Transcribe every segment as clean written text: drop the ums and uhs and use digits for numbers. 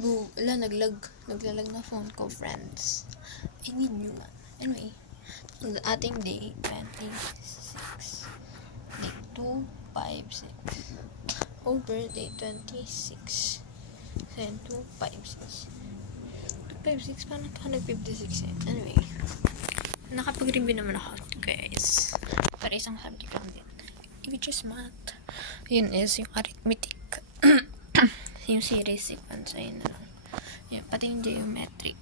Boo, ala, naglalag na phone ko, friends. I need new one. Anyway, ang ating day 26. Day 256. Over day 26. Then 256. 256, paano 256 eh? Anyway, nakapag-review naman ako, guys. Para isang subject lang din. Which is math. Yun is yung arithmetic. Yung series sequence, ayun na lang. Yeah, pati yung geometric.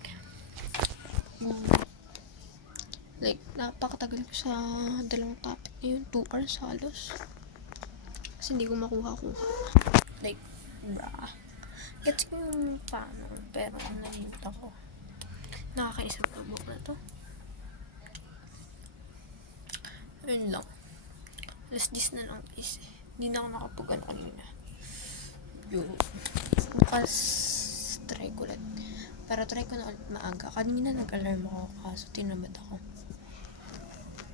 Like, napakatagal ko sa dalawang topic na yun. 2 hours halos. Kasi hindi ko makuha-kuha. Like, gets ko yung paano, pero nalimit ako. Nakakaisang book na to. Yun lang. Alas 10 na lang guys. Hindi na ako nakapagano kanina. Bukas try ko ulit. Pero try ko na ulit maaga. Kanina nag-alarm ako kaso tinamad ako.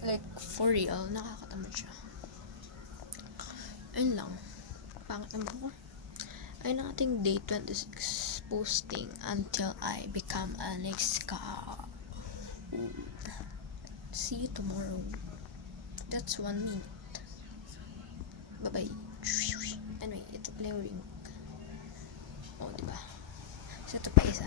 Like, for real, nakakatamad siya. Ayun lang. Pangit naman ako. Ayun ang ating day 26 posting until I become an ex-cow. See you tomorrow. That's 1 minute. Bye-bye. Anyway, ito ring. Oh, diba? So, ito pa isa.